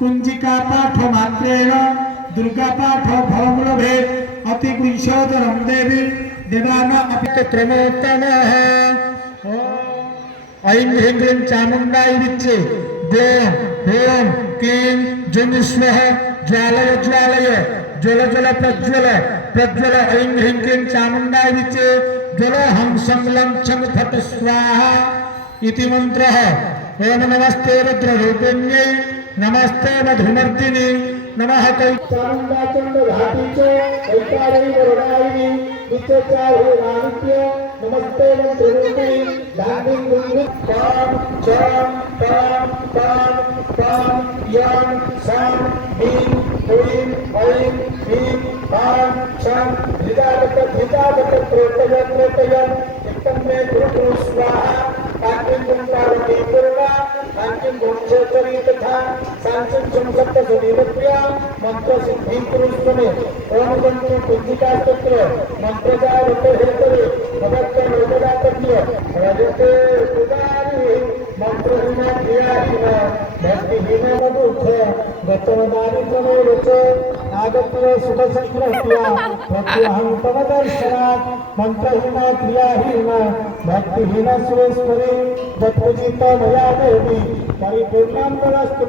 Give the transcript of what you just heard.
कुंजिका पाठ मात्रेण दुर्गा पाठ भवमुलभे अति कुंशोदरम देवी देवाना अपि त्रमोत्तमः ऐं ह्रीं क्लीं चामुण्डाय विच्चे ओम क्लीं जुं स्वः ज्वालय ज्वालय ज्वल ज्वल प्रज्वल प्रज्वल ऐं ह्रीं क्लीं चामुण्डाय विच्चे ज्वल हंसं लंचं फट स्वाहा इति मंत्रः। ओम नमस्ते रुद्ररूपिण्यै नमस्ते मधुमर्दिनी नमः चामुण्डाचण्ड घाटीचे ऐकारी वरदायिनी नित्यचारे नानित्य नमस्ते मंत्ररूपिणी धांडिं गुंगु पाम चाम पाम पाम पाम याम साम ह्रीं क्लीं ऐं ह्रीं पाम चाम धिदावत प्रोटय एकदम में गुरु स्वाहा कांचन गुंकारती पूर्णा कांचन गुंचरी तथा सांचन संसप्त सदीवत्या मंत्र सिद्धि पुरुषने ओम गंत्र कुंजिका स्तोत्र मंत्र जावत हेतरे भगत लोकदातज्ञ रजते पुजारी मंत्र हिना क्रियाहीन भक्ति हीन मधुख गतवदारी कमेरच आगत्य सुख संक्रत्या प्रत्यहं तव दर्शनात् मंत्रहीना क्रियाहीन भक्तिहीन सुरेश्वरी तत्पूजित मया देवी परिपूर्णां वरस्तु